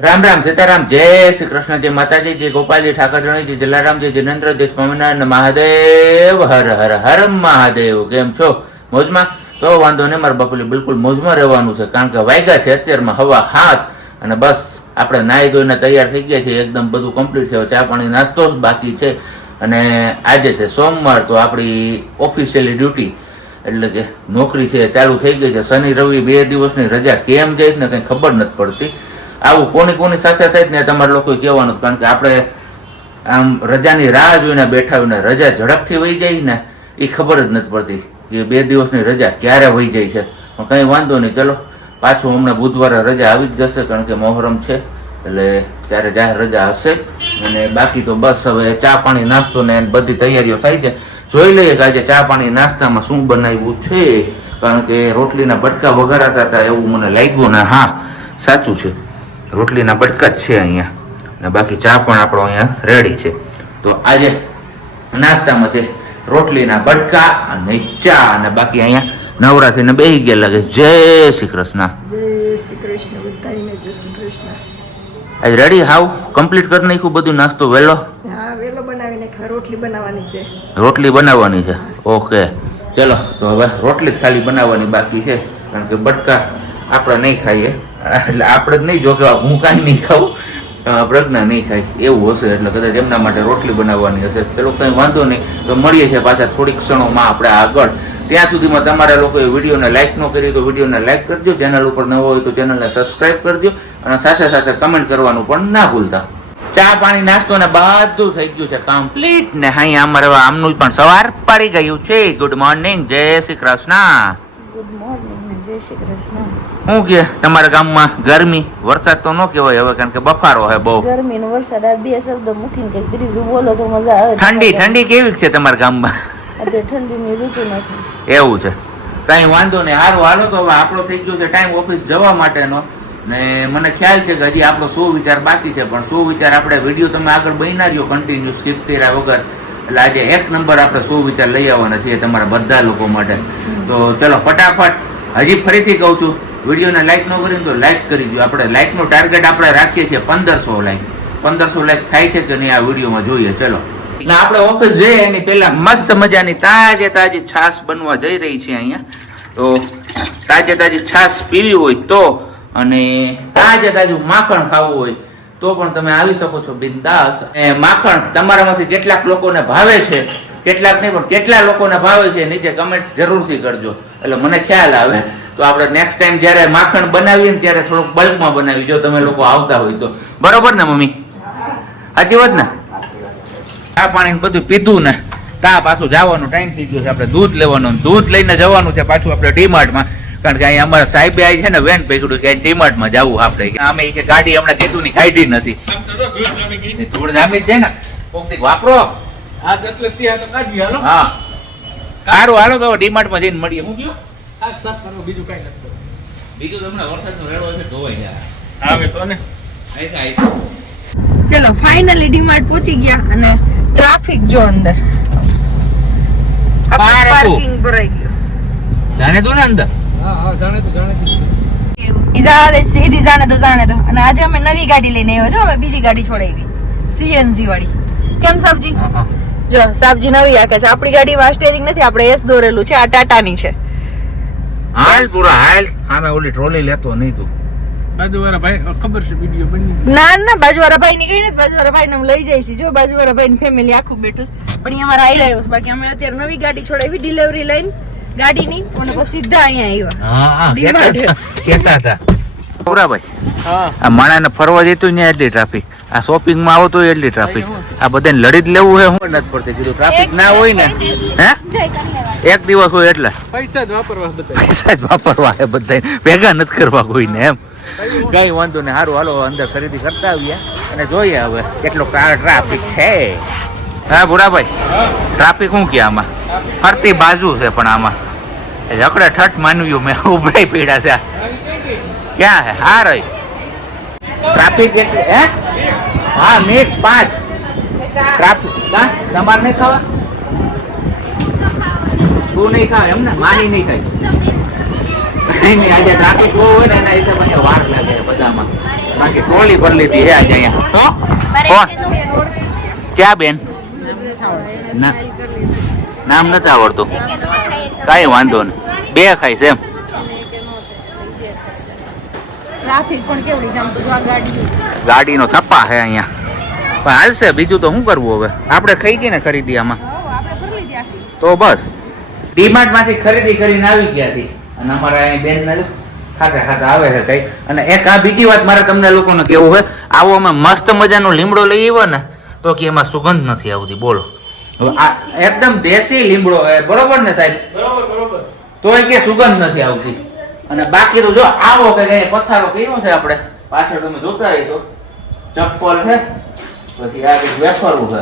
રામ રામ, સીતારામ, જય શ્રી કૃષ્ણ જય માતાજી, જય ગોપાલજી ઠાકરણી જય જલારામ, જય જનેન્દ્ર, જય સ્વામિનારાયણ મહાદેવ, હર હર હર મહાદેવ. કેમ છો? મોજમાં? તો વાંધો નહીં, મારા બાપુલી બિલકુલ મોજમાં રહેવાનું છે, કારણ કે વાયગા છે અત્યારમાં હવા હાથ. અને બસ, આપણે નાહી ધોઈને તૈયાર થઈ ગયા છીએ, એકદમ બધું કમ્પ્લીટ છે, હવે ચા પાણી નાસ્તો જ બાકી છે. અને આજે છે સોમવાર, તો આપણી ઓફિશિયલી ડ્યુટી એટલે કે નોકરી છે ચાલુ થઈ ગઈ છે. શનિ, રવિ, બે દિવસની રજા, કેમ જાય ને કંઈ ખબર નથી પડતી. આવું કોની કોની સાથે થાય ને તમારે લોકોએ કહેવાનું કારણ કે આપણે આમ રજાની રાહ જોઈને બેઠા હોય ને રજા ઝડપથી વહી જાય ને એ ખબર જ નથી પડતી કે બે દિવસની રજા ક્યારે વહી જાય છે. પણ કંઈ વાંધો નહીં, ચલો. પાછું હમણાં બુધવારે રજા આવી જ જશે કારણ કે મોહરમ છે. એટલે ત્યારે જાહેર રજા હશે. અને બાકી તો બસ હવે ચા પાણી નાસ્તો ને બધી તૈયારીઓ થાય છે. જોઈ લઈએ કે આજે ચા પાણી નાસ્તામાં શું બનાવ્યું છે. કારણ કે રોટલીના બટકા વઘારાતા હતા એવું મને લાગ્યું ને, હા, સાચું છે. રોટલીના બટકા જ છે અહીંયા. અને બાકી ચા પણ આપણો અહીંયા રેડી છે. તો આજે નાસ્તામાં છે રોટલીના બટકા અને ચા અને બાકી અહીંયા નવરાત્રીને બેસી ગયા લાગે. જય શ્રી કૃષ્ણ. જય શ્રી કૃષ્ણ બધાને જય શ્રી કૃષ્ણ. આજ રેડી હાવ? કમ્પ્લીટ કરી નાખ્યું બધું નાસ્તો વહેલો હા બનાવીને રોટલી બનાવવાની છે. રોટલી બનાવવાની છે? ઓકે. ચલો તો હવે રોટલી ખાલી બનાવવાની બાકી છે. કારણ કે બટકા આપણે નહીં ખાઈએ. એટલે આપણે જ નહીં જો કે હું કાંઈ નહીં ખાઉં પ્રજ્ઞા નહીં ખાય. એવું હશે એટલે કદાચ એમના માટે રોટલી બનાવવાની હશે. ચલો કંઈ વાંધો નહીં. તો મળીએ છીએ પાછા થોડીક ક્ષણોમાં આપણે આગળ. ત્યાં સુધીમાં તમારા લોકોએ વિડીયોને લાઇક ન કરી તો વિડીયોને લાઇક કરજો. ચેનલ ઉપર નવો હોય તો ચેનલને સબસ્ક્રાઇબ કરજો. અને સાથે સાથે કમેન્ટ કરવાનું પણ ના ભૂલતા. ચા, પાણી, નાસ્તો ને બધું થઈ ગયું છે કમ્પ્લીટ ને અહીંયા અમારે આમનું પણ સવાર પડી ગયું છે. ગુડ મોર્નિંગ જય શ્રી કૃષ્ણ. ગુડ મોર્નિંગ જય શ્રી કૃષ્ણ. શું કે તમારા ગામમાં ગરમી વરસાદ તો ન કહેવાય હવે કારણ કે બફારો હે બહુ. ગરમી નો વરસાદ આ બે શબ્દ મૂકીને કંઈક ત્રીજું બોલો તો મજા આવે. ઠંડી ઠંડી કેવી છે તમારા ગામમાં? અત્યારે ઠંડીની ઋતુ નથી. એવું છે. કઈ વાંધો નહીં. હારું હાલો તો હવે આપણો થઈ ગયો છે ટાઈમ ઓફિસ જવા માટેનો. ને મને ખ્યાલ છે કે હજી આપણો શું વિચાર બાકી છે પણ શું વિચાર આપણે વીડિયો તમે આગળ બની રહ્યો કન્ટિન્યુ સ્કીપ કર્યા વગર. એટલે આજે એક નંબર આપણે શું વિચાર લઈ આવવાના છીએ તમારા બધા લોકો માટે. તો ચલો ફટાફટ. હજી ફરીથી કહું છું વિડીયોને લાઈક ન કરીને તો લાઈક કરી દો આપણે લાઈકનો ટાર્ગેટ આપણે રાખીએ છીએ પંદરસો લાઈક પંદરસો લાઈક થાય છે કે નહીં આ વિડીયોમાં જોઈએ. ચલો. એટલે આપણે ઓફિસ જઈએ, એની પહેલા મસ્ત મજાની તાજે તાજી છાશ બનવા જઈ રહી છે અહીંયા. તો તાજે તાજી છાશ પીવી હોય તો અને તાજે તાજું માખણ ખાવું હોય તો પણ તમે આવી શકો છો બિંદાસ. એ માખણ તમારામાંથી કેટલાક લોકોને ભાવે છે, કેટલાક નહીં, પણ કેટલા લોકોને ભાવે છે નીચે કમેન્ટ જરૂરથી કરજો. એટલે મને ખ્યાલ આવે. તો આપણે નેક્સ્ટ ટાઈમ જ્યારે માખણ બનાવીએ ને ત્યારે થોડુંક બલ્કમાં બનાવી જો તમે લોકો આવતા હોય તો. બરોબર ને મમ્મી? સાચી વાત ને? ચા પાણી બધું પીધું ને તા પાછું જવાનું ટાઈમ થઈ ગયો છે. આપણે દૂધ લેવાનું દૂધ લઈને જવાનું છે પાછું આપણે ડીમાર્ટમાં. કારણ કે અહીંયા અમારા સાહેબે આવી છે ને વેન પકડ્યું કે ડીમાર્ટમાં જવું આપણે. અમે કે ગાડી હમણાં કીધું ની કાઢી નથી. ધૂળ જામી છે ને કોક વાપરો. હા કાઢી હાલો. હા. સારું હાલો તો ડીમાર્ટમાં જઈને મળીએ. હું ગયો? આ સાત બીજું કઈ નથી બીજું તમને વરસાદનો રેડો છે ધોવાઈ જાય. આવે તો ને. આયસા આયસા ચલો ફાઇનલી ડીમાર્ટ પહોંચી ગયા અને ટ્રાફિક જો અંદર. પાર્કિંગ ભરાઈ ગયું. જાણે તું ને અંદર? હા હા જાણે તો જાણે તો. ઈ સીધી જાને તો જાને તો. અને આજે અમે નવી ગાડી લઈને આવ્યા છો અમે બીજી ગાડી છોડાવી. સીએનજી વાળી. કેમ સાબજી. જો સાબજી નવી આકે છે. આપણી ગાડીમાં સ્ટેરિંગ નથી આપણે એસ દોરેલું છે આ ટાટાની છે. હાલ પૂરા હાલ. સામે ઓલી ટ્રોલી લેતો નહીં તું. બાજુવાળા ભાઈ ખબર છે વીડિયો બની. ના ના બાજુવાળા ભાઈ ની કઈ નથી. બાજુવાળા ભાઈ ને લઈ જઈશું. જો બાજુવાળા ભાઈ ની ફેમિલી આખું બેઠું છે. પણ ઈ અમારે આવી રહ્યો છે. બાકી અમે અત્યારે નવી ગાડી છોડાવી ડિલિવરી લઈને ગાડીની અને પછી સીધા અહીંયા હા હા. કહેતા હતા, હતા. ગૌરાભાઈ હા. આ માણાને ફરવા જતું ત્યાં એટલી ટ્રાફિક આ શોપિંગમાં આવતો હોય એટલી ટ્રાફિક આ બધાને લડી જ લેવું હોય હું નથી પડતી. કીધું ટ્રાફિક ના હોય ને હે? એક દિવસ હોય એટલે. પૈસા જ વાપરવા બધા પૈસા જ વાપરવા હે બધા ભેગા નથી કરવા કોઈને એમ. કઈ વાંધો ને સારું હાલો અંદર ખરીદી કરતા આવીએ. અને જોઈએ હવે કેટલો કાર ટ્રાફિક છે. હા ભુરાભાઈ ટ્રાફિક શું કે આમાં? ફરતી બાજુ છે પણ આમાં. જકડે ઠઠ માનવ્યું મેં ઉભરાઈ પીડા છે. ક્યાં હે? હા રહી. ટ્રાફિક એટલે હે? હા મિક્સ પાંચ. ક્રાપ હા તમારે નહીં ખાવા? તું નહીં ખાવ એમ ને માની નહીં ખાય. નહીં આજે ટ્રાફિક બહુ હોય ને એના હિસાબે મને વાર લાગે બધામાં. બાકી ટ્રોલી ભરી લીધી હે આજે અહીંયા. તો? કોણ? ક્યાં બેન? નામ નથી આવડતું. કાંઈ વાંધો નહીં. બે ખાઈશ છે એમ. ટ્રાફિક પણ કેવડી છે આમ તો જો આ ગાડી ગાડીનો થપ્પા છે અહીંયા. પણ હાલશે બીજું તો શું કરવું હવે? આપણે ખાઈ ગઈ ને ખરીદી આમાં? તો બસ. ડીમાર્ટમાંથી ખરીદી કરીને આવી ગયા હતી અને અમારા અહીં બેન ને ખાતા ખાતા આવે છે કઈ. અને એક આ બીજી વાત મારે તમને લોકોને કેવું છે આવો અમે મસ્ત મજાનો લીમડો લઈ આવ્યો ને તો કે એમાં સુગંધ નથી આવતી. બોલો. આ એકદમ દેશી લીમડો બરોબર ને સાહેબ? બરોબર બરોબર. તોય કે સુગંધ નથી આવતી. અને બાકી તો જો આવો કે કઈ પથારો કર્યો છે આપણે? પાછળ તમે જોતા રહીશો ચપ્પલ છે પછી આ કંઈક વેફરવું છે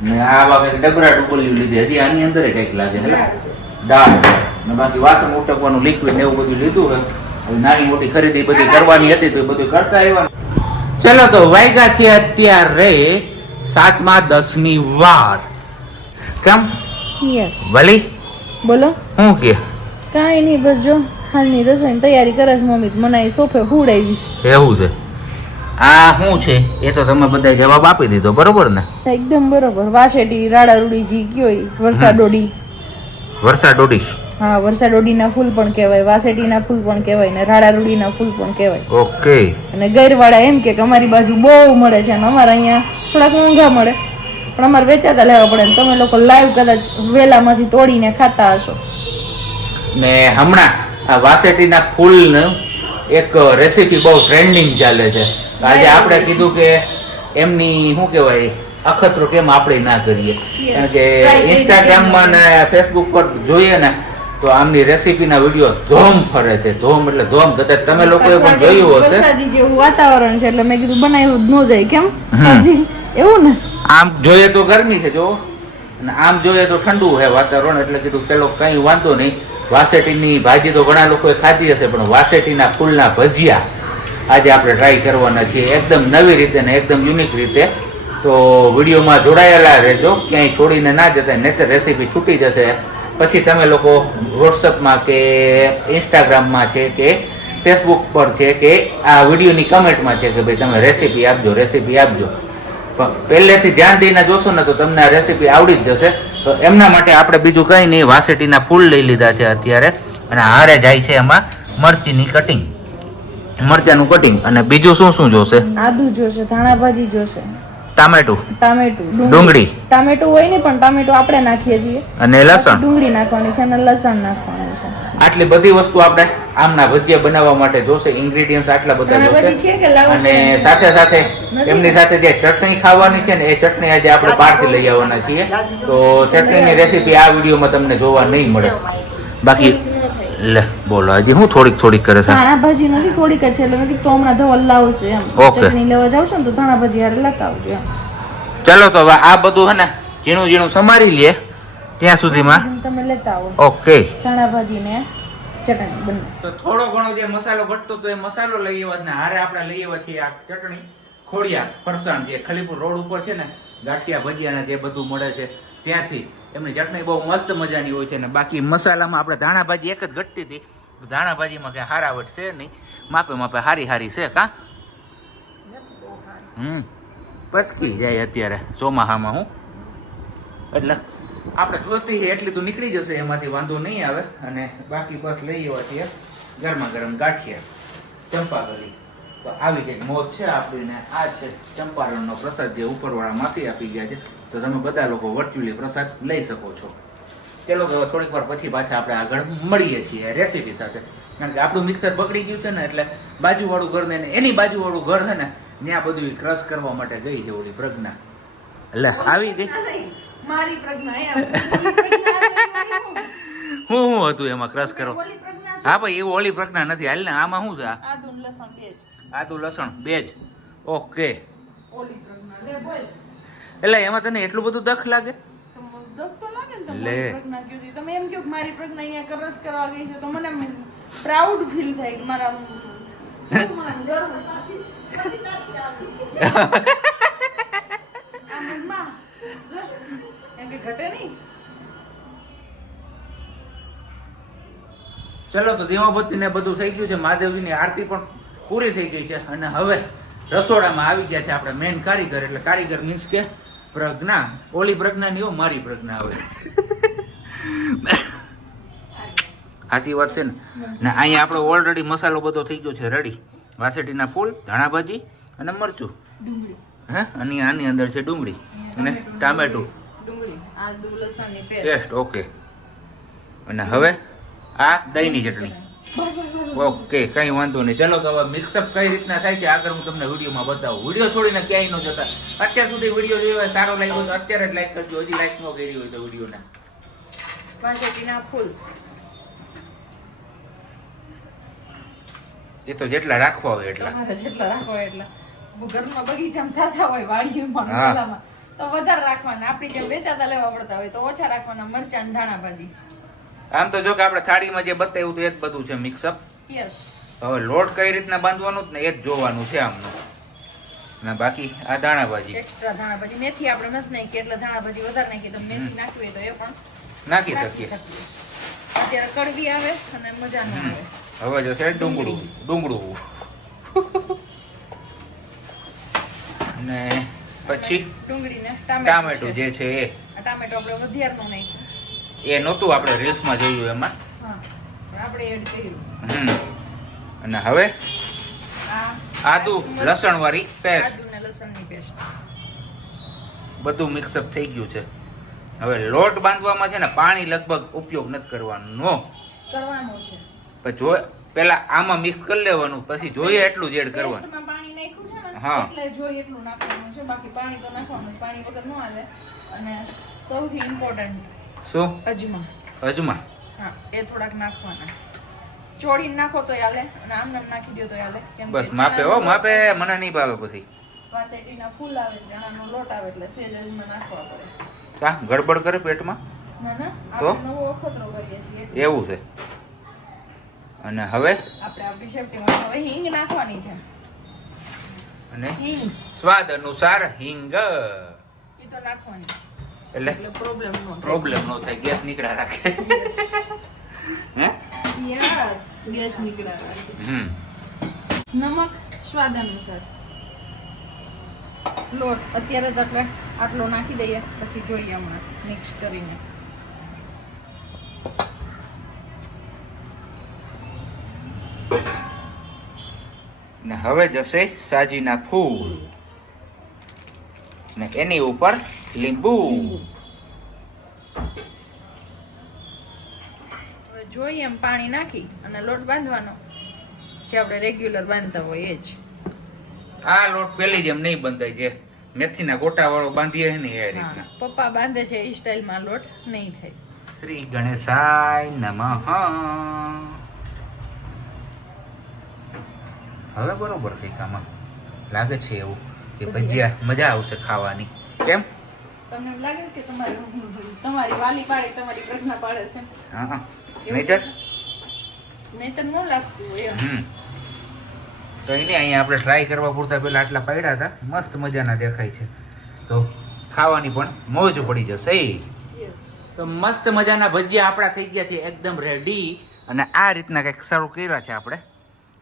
ને આવા કંઈક ડબરા ડુબલ્યું લીધી. હજી આની અંદર કંઈક લાગે છે દાળ ને બાકી વાસણ ઉટકવાનું લિક્વિડ ને એવું બધું લીધું છે હવે નાની મોટી ખરીદી બધી કરવાની હતી તો એ બધું કરતા આવ્યા. ચલો તો વાયગા છે અત્યારે સાતમા દસની વાર. કેમ? યસ ભલી બોલો. શું કે? કાંઈ નહીં બસ જો. હાલની રસોઈની તૈયારી કરે છે મમ્મી. મને અહીં સોફે હુડાવીશ એવું છે? આ શું છે? એ તો તમે બધા જવાબ આપી દીધો બરોબર ને? એકદમ બરોબર. વાસેટી રાડા રૂડી જી કયો વરસાડોડી વરસાદ ઓડીશ હા વરસાડોડીના ફૂલ પણ કહેવાય વાસેટીના ફૂલ પણ કહેવાય ને રાડા રૂડીના ફૂલ પણ કહેવાય. ઓકે. અને ગૈરવાળા એમ કે કે અમારી બાજુ બહુ મળે છે અને અમારે અહીંયા થોડાક ઊંઘા મળે. પણ અમારે વેચાતા લેવા પડે ને તમે લોકો લાઈવ કદાચ વેલામાંથી તોડીને ખાતા હશો. ને હમણાં આ વાસેટીના ફૂલનું એક રેસીપી બહુ ટ્રેન્ડિંગ ચાલે છે. આજે આપણે કીધું કે એમની શું કહેવાય અખતરો કેમ આપણે ના કરીએ? કારણ કે ઇન્સ્ટાગ્રામમાં ને ફેસબુક પર જોઈએ ને તો આમની રેસીપીના વીડિયો ધોમ ફરે છે. ધોમ એટલે ધોમ. કદાચ તમે લોકોએ પણ જોયું હશે. જેવું વાતાવરણ છે એટલે મેં કીધું બનાવ્યું ન જાય કેમ? એવું ને? આમ જોઈએ તો ગરમી છે જો અને આમ જોઈએ તો ઠંડુ છે વાતાવરણ એટલે કીધું પેલો કઈ વાંધો નહીં. વાસેટીની ભાજી તો ઘણા લોકોએ ખાધી હશે, પણ વાસેટીના ફૂલના ભજીયા આજે આપણે ટ્રાય કરવાના છીએ. એકદમ નવી રીતે ને એકદમ યુનિક રીતે. તો વિડીયોમાં જોડાયેલા રહેજો. ક્યાંય છોડીને ના જતા, નહીતર રેસીપી છૂટી જશે. પછી તમે લોકો વોટ્સઅપમાં કે ઇન્સ્ટાગ્રામમાં છે કે ફેસબુક પર છે કે આ વિડીયોની કમેન્ટમાં છે કે ભાઈ તમે રેસીપી આપજો રેસીપી આપજો. પણ પહેલેથી ધ્યાન દઈને જોશો ને તો તમને આ રેસીપી આવડી જ જશે. તો એમના માટે આપણે બીજું કંઈ નહીં વાસેટીના ફૂલ લઈ લીધા છે અત્યારે. અને હારે જાય છે એમાં મરચીની કટિંગ મરચાનું કટિંગ અને બીજું શું શું જોશે? આદુ જોશે ધાણા ભાજી જોશે. ટામેટું. ટામેટું. ડુંગળી. ટામેટું હોય ને પણ ટામેટું આપણે નાખીએ છીએ. અને લસણ. ડુંગળી નાખવાની છે અને લસણ નાખવાનું છે. આટલી બધી વસ્તુ આપણે આમના ભજીયા બનાવવા માટે જોશે ઇન્ગ્રેડિયન્ટ્સ આટલા બધા જોશે. છે અને સાથે સાથે એમની સાથે જે ચટણી ખાવાની છે ને એ ચટણી આજે આપણે બહારથી લઈ આવવાના છીએ. તો ચટણીની રેસીપી આ વિડીયોમાં તમને જોવા નહીં મળે. બાકી લે બોલો હજી હું થોડીક થોડીક કરે છે? ધાણા ભાજી નથી થોડીક જ છે. એટલે મેં કીધું તો હમણાં ધવલ લાવશે એમ. ઓકે. ચટણી લેવા જાવ છો ને તો ધાણા ભાજી હારે લેતા આવજો ચાલો તો આ બધું હે ને ઝીણું ઝીણું સમારી લે. ત્યાં સુધીમાં? તમે લેતા આવો. ઓકે. ધાણા ભાજી ને ચટણી બંને. તો થોડો ઘણો જે મસાલો ઘટતો તો એ મસાલો લઈ આવ્યા ને હારે આપણે લઈ આવ્યા છીએ આ ચટણી. ખોડિયા ફરસાણ જે ખલીપુર રોડ ઉપર છે ને ગાંઠિયા ભજીયાના જે બધું મળે છે ત્યાંથી એમની ચટણી બહુ મસ્ત મજાની હોય છે ને બાકી મસાલામાં આપણે ધાણા ભાજી એક જ ઘટતી હતી. તો ધાણા ભાજીમાં કઈ હારાવટ છે નહીં. માપે માપે હારી હારી છે કા? હમ. પચકી જાય અત્યારે ચોમાહામાં હું. એટલે આપણે જોતી એટલી તો નીકળી જશે, એમાંથી વાંધો નહીં આવે. અને બાકી બસ લઈ આવ્યા છીએ ગરમા ગરમ ગાંઠિયા ચંપાગલી તો આવી કંઈક મોત છે આપણીને આ છે ચંપારણનો પ્રસાદ જે ઉપરવાળામાંથી આપી ગયા છે. તો તમે બધા લોકો વર્ચ્યુઅલી પ્રસાદ લઈ શકો છો. ચલો તો થોડીક વાર પછી પાછા આપણે આગળ મળીએ છીએ રેસીપી સાથે. કારણ કે આપણું મિક્સર બગડી ગયું છે ને, એટલે બાજુવાળું ઘર ને, એની બાજુવાળું ઘર છે ને, ત્યાં બધું ક્રશ કરવા માટે ગઈ છે ઓલી પ્રજ્ઞા. એટલે આવી ગઈ. મારી પ્રજ્ઞા એમ હું શું હતું એમાં? ક્રશ કરો. હા ભાઈ એવું ઓલી પ્રજ્ઞા નથી. હાલ ને આમાં શું છે? આદુ લસણ બે જ. આદુ લસણ બે જ. ઓકે. ઓલી પ્રજ્ઞા લે બોલ. એટલે એમાં તને એટલું બધું દખ લાગે? તો તો લાગે ને તમે લે. પ્રજ્ઞા કીધી. તમે એમ કહો કે મારી પ્રજ્ઞા અહીંયા કરસ કરવા ગઈ છે તો મને પ્રાઉડ ફીલ થાય મારા આમ- મને આમ ગર્વ આમ મનમાં, જો, એમ કે ઘટે નહીં? ચલો તો દેવાબત્તી ને બધું થઈ ગયું છે. મહાદેવજીની આરતી પણ પૂરી થઈ ગઈ છે અને હવે રસોડામાં આવી ગયા છે આપણે મેન કારીગર. એટલે કારીગર મીન્સ કે પ્રજ્ઞા. ઓલી પ્રજ્ઞા નહીં મારી પ્રજ્ઞા હવે. સાચી વાત છે ને? ને અહીંયા આપણો ઓલરેડી મસાલો બધો થઈ ગયો છે. રેડી વાસેટીના ફૂલ ધાણા ભાજી અને મરચું. હે? અને આની અંદર છે ડુંગળી અને ટામેટું. આદુ લસણની પેસ્ટ. ઓકે અને હવે આ દહીંની ચટણી. બસ બસ બસ ઓકે કઈ વાંધો નહીં. ચલો તો હવે મિક્સઅપ કઈ રીતના થાય છે આગળ હું તમને વિડીયોમાં બતાવું. વીડિયો છોડીને ક્યાંય ન જતા. અત્યાર સુધી વીડિયો જોયો હોય સારો લાગ્યો તો અત્યારે જ લાઈક કરજો. હજી લાઈક ન કરી હોય તો વિડીયોને. પાંચેટીના ફૂલ. એ તો જેટલા રાખવા હોય એટલા. જેટલા રાખવા હોય એટલા. ઘરમાં બગીચામાં થતા હોય વાડીમાં હા. મસાલામાં તો વધારે રાખવાના. આપણી જેમ વેચાતા લેવા પડતા હોય તો ઓછા રાખવાના મરચાં ધાણા ભાજી. આમ તો જો કે આપણે થાળીમાં જે બતાવ્યું એ જ બધું છે મિક્સઅપ યસ હવે લોટ કઈ રીતના બાંધવાનું ને એ જ જોવાનું છે આમનું. બાકી આ ધાણા ભાજી. એક્સ્ટ્રા ધાણા ભાજી. મેથી આપણે નથી નાખી એટલે ધાણા ભાજી વધારે નાખી તો મેથી નાખવી તો એ પણ નાખી શકીએ. અત્યારે કડવી આવે અને મજા ના આવે. હવે જશે ડુંગળું. ડુંગળું. અને પછી ડુંગળીને ટામેટું જે છે એ. ટામેટું આપણે વધારનું નહીં. એ નહોતું આપણે રીલ્સમાં જોયું એમાં. આપણે એડ કર્યું. હમ. અને હવે આદુ લસણ વાળી પેસ્ટ. આદુ ને લસણની પેસ્ટ. બધું મિક્સઅપ થઈ ગયું છે. હવે લોટ બાંધવામાં છે ને પાણી લગભગ ઉપયોગ નથી કરવાનો. કરવાનો છે. પણ જો પેલા આમાં મિક્સ કરી લેવાનું પછી જોઈએ એટલું જ એડ કરવાનું પેસ્ટમાં પાણી નાખ્યું છે ને હા. એટલે જોઈ એટલું નાખવાનું છે. બાકી પાણી તો નાખવાનું પાણી વગર ન હાલે. અને સૌથી ઇમ્પોર્ટન્ટ શું? અજમા. અજમા. હા એ થોડાક નાખવાના. ચોડીને નાખો તો હાલે. અને આમ નામ નાખી દો તો હાલે. બસ માપે હો માપે મને નહીં ભાવે પછી વાસેટીના ફૂલ આવે ચણાનો લોટ આવે એટલે સેજ અજમા નાખવા પડે. કા? ગડબડ કરે પેટમાં? ના ના. તો? આપણે નવો અખતરો કરીએ છીએ એવું છે. અને હવે? આપણે આપણી સેફટીમાં હવે હિંગ નાખવાની છે. અને સ્વાદ અનુસાર હિંગ. એટલે પ્રોબ્લેમ ન પ્રોબ્લેમ નો થાય. ગેસ નીકળ્યા રાખે. હે? યસ ગેસ નીકળ્યા હમ. નમક સ્વાદ અનુસાર. લોટ અત્યારે તો આટલો નાખી દઈએ પછી જોઈએ હમણાં મિક્સ કરીને. હવે જશે સાજીના ફૂલ. ને એની ઉપર લીંબુ. જોઈએ એમ પાણી નાખી અને લોટ બાંધવાનો. જે આપણે રેગ્યુલર બાંધતા હોય એ જ. આ લોટ પેલી જેમ નહીં બંધાય છે મેથીના ગોટા વાળો બાંધીએ ને એ રીતના. પપ્પા બાંધે છે એ સ્ટાઈલમાં લોટ નહીં થાય. શ્રી ગણેશાય નમઃ. હવે બરોબર કઈ આમાં લાગે છે એવું કે ભજીયા મજા આવશે ખાવાની. કેમ? તમને લાગે છે કે તમારી તમારી વાલી પાડે તમારી પ્રજ્ઞા પાડે છે? હા નહીતર નહીં તો ન લાગતું એમ. કઈ નહીં અહીંયા આપણે ટ્રાય કરવા પૂરતા પેલા આટલા પાડ્યા હતા. મસ્ત મજાના દેખાય છે. તો ખાવાની પણ મોજ પડી જશે. તો મસ્ત મજાના ભજીયા આપણા થઈ ગયા છે એકદમ રેડી અને આ રીતના કંઈક શરૂ કર્યા છે આપણે.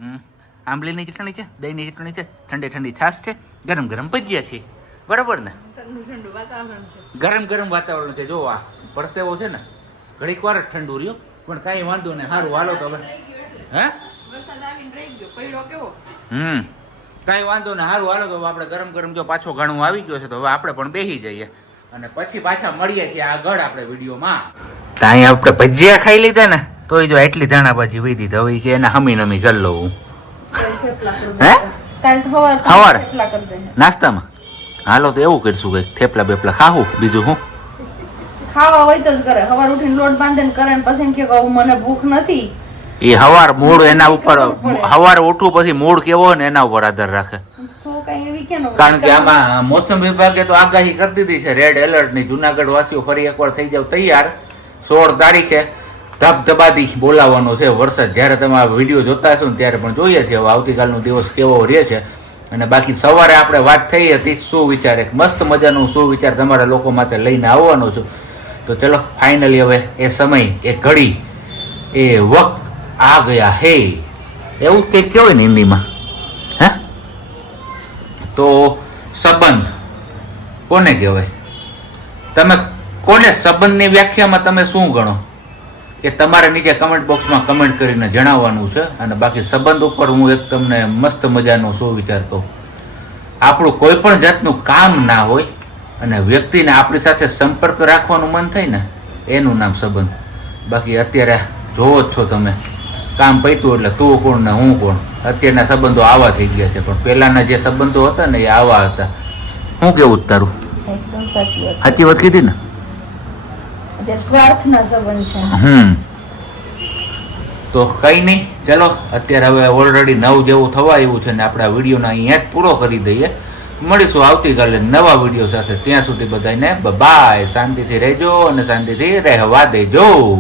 હમ. આંબલીની ચટણી છે દહીંની ચટણી છે ઠંડી ઠંડી છાશ છે ગરમ ગરમ ભજીયા છે. બરાબર ને? ઠંડુ ઠંડુ વાતાવરણ છે. ગરમ ગરમ વાતાવરણ છે જો આ પરસેવો છે ને ઘડીક વાર જ ઠંડુ રહ્યો પણ કાંઈ વાંધો નહીં સારું હાલો તો હવે. હે? વરસાદ આવીને રહી ગયો. પહેલો કેવો? હમ. કાંઈ વાંધો નહીં સારું હાલો તો આપણે ગરમ ગરમ જો પાછો ઘણું આવી ગયો છે તો હવે આપણે પણ બેસી જઈએ. અને પછી પાછા મળીએ છીએ આગળ આપણે વિડીયોમાં. ત્યાં આપણે ભજીયા ખાઈ લીધા ને તોય જો એટલી ધાણા ભાજી વહી દીધી હવે કે એને હમી નમી કરી લઉં. હે? કાલ સવાર સવારે? થેપલા કરી દે. નાસ્તામાં? હાલો તો એવું કરશું કંઈક થેપલા બેપલા ખાવું બીજું હું? ખાવા હોય તો જ કરે. હવાર ઉઠીને લોટ બાંધે ને કરે ને પછી કે મને ભૂખ નથી. એ હવાર મૂળ એના ઉપર હવાર ઉઠવું પછી મૂળ કેવો હોય ને એના ઉપર આધાર રાખે. કારણ કે આમાં મોસમ વિભાગે તો આગાહી કરી દીધી છે. રેડ એલર્ટની જુનાગઢ વાસીઓ ફરી એકવાર થઈ જાવ તૈયાર. સોળ તારીખે ધબધબાથી બોલાવવાનો છે. વરસાદ જ્યારે તમે આ વીડિયો જોતા હશો ને ત્યારે પણ જોઈએ છે. હવે આવતીકાલનો દિવસ કેવો રહે છે. અને બાકી સવારે આપણે વાત થઈ હતી સુવિચાર. એક મસ્ત મજાનું સુવિચાર તમારા લોકો માટે લઈને આવવાનો છું. તો ચલો ફાઇનલી હવે એ સમય, એ ઘડી, એ વક્ત આ ગયા. હે, એવું કંઈક કહેવાય ને હિન્દીમાં? તો સંબંધ કોને કહેવાય? તમે કોને સંબંધની વ્યાખ્યામાં તમે શું ગણો? એ તમારે નીચે કમેન્ટ બોક્સમાં કમેન્ટ કરીને જણાવવાનું છે અને બાકી સંબંધ ઉપર હું એક તમને મસ્ત મજાનો શું વિચાર કહું. આપણું કોઈ પણ જાતનું કામ ના હોય અને વ્યક્તિને આપણી સાથે સંપર્ક રાખવાનું મન થાય ને એનું નામ સંબંધ. બાકી અત્યારે જોવો જ છો તમે. કામ પૈતું એટલે તું કોણ ને હું કોણ? અત્યારના સંબંધો આવા થઈ ગયા છે પણ પહેલાના જે સંબંધો હતા ને એ આવા હતા. હું કેવું તારું? સાચી વાત કીધી ને? હમ. તો કઈ નહીં ચલો, અત્યારે હવે ઓલરેડી નવ જેવું થવા આવ્યું છે ને આપણા વિડીયોને અહીંયા જ પૂરો કરી દઈએ. મળીશું આવતીકાલે નવા વીડિયો સાથે. ત્યાં સુધી બધાને બાય શાંતિથી રહેજો અને શાંતિથી રહેવા દેજો.